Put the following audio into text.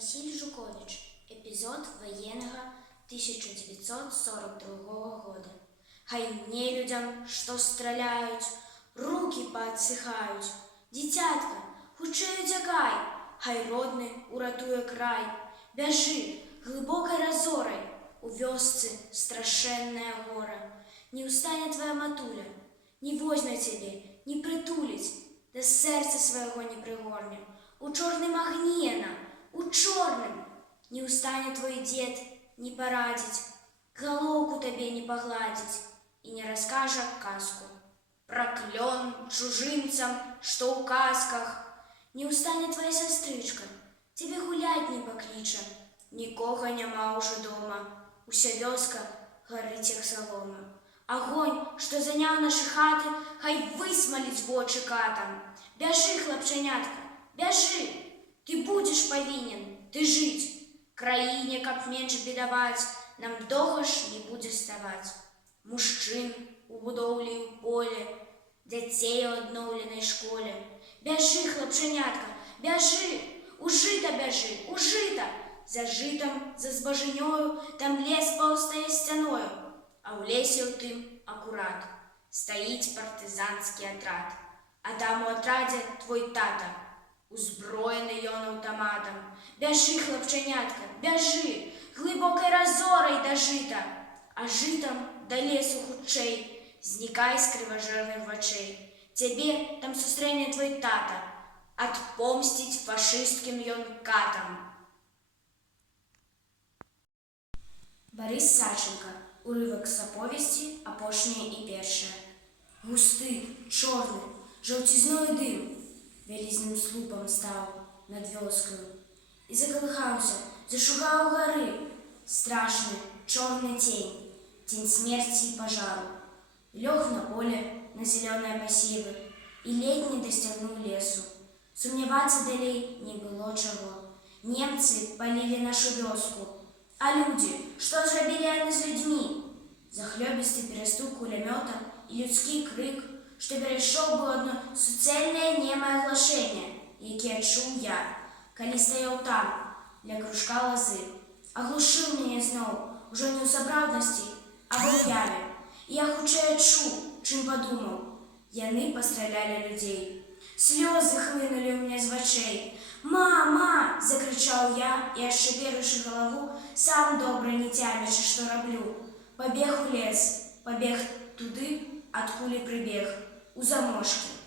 Василь Жукович. Эпизод военного 1942 года. Хай мне людям, что стреляют, руки поотсыхают. Дитятка, хутчэй уцякай, хай родны уратуе край. Бяжы глыбокай разорай, у вёсцы страшэнная гора. Не устане твоя матуля, не возьме цябе, не прытуліць, да сэрца свайго не прыгорне. У чорным агні яна, у чорным. Не устане твой дед, не порадить, головку тебе не погладить и не расскажа казку. Проклён чужинцам, что у казках. Не устане твоя сестричка, тебе гулять не поклича. Нікога няма уже дома, уся вёска горить як солома. Огонь, что занял наши хаты, хай высмалить в очи катам. Бяжи, хлопчанятка, бяжи, ты будешь повинен, ты жить. Краине, как меньше бедовать, нам доўга ж не будет ставать. Мужчин у будоўлі ў поле, дзяцей у адноўленай школе. Бяжы, хлопчанятка, бяжы, у жыта бяжы, у жыта. За жытам, за збажынёю, там лес паўстае сцяною, а ў лесе ў тым акурат стаіць партызанскі атрад. А там у атрадзе твой тата, узброены ён аўтаматам. Бяжы, хлопчанятка, бяжы, глыбокай разорай да жыта, а жытам да лесу хутчэй, знікай з крыважэрных вачэй. Цябе там сустрэне твой тата, адпомсціць фашысцкім ён катам. Барыс Саченко. Урывак з аповесці «Апошняе і першае». Густы, чорны, жаўцізною дым вялізным слупам стаў над вёскаю і закалыхаўся, зашугаў гары страшны чорны цень, цень смерці і пажару. Лёг на поле, на зелёныя пасевы і ледь не дасцягнуў лесу. Сумнявацца далей не было чаго. Немцы палілі нашу вёску, а людзі, што зрабілі яны з людзьмі? Захлёбісты перастук кулямёта і людскі крык, што перайшоў бы адно суцэльнае немае аглашэнне, якія чуў я, калі стаяў там, ля кружка лазы. Аглушыў мяне зноў, ужо не ў сапраўднасці, а ва ўяве. І я хутчэй адчуў, чым падумаў. Яны пастралялі людзей. Слёзы хлынулі ў мяне з вачэй. «Мама!» – закрычаў я і, адшчапіўшы галаву, сам добра не цямячы, што раблю. Пабег у лес, пабег туды, адкуль прыбег, у замошкі.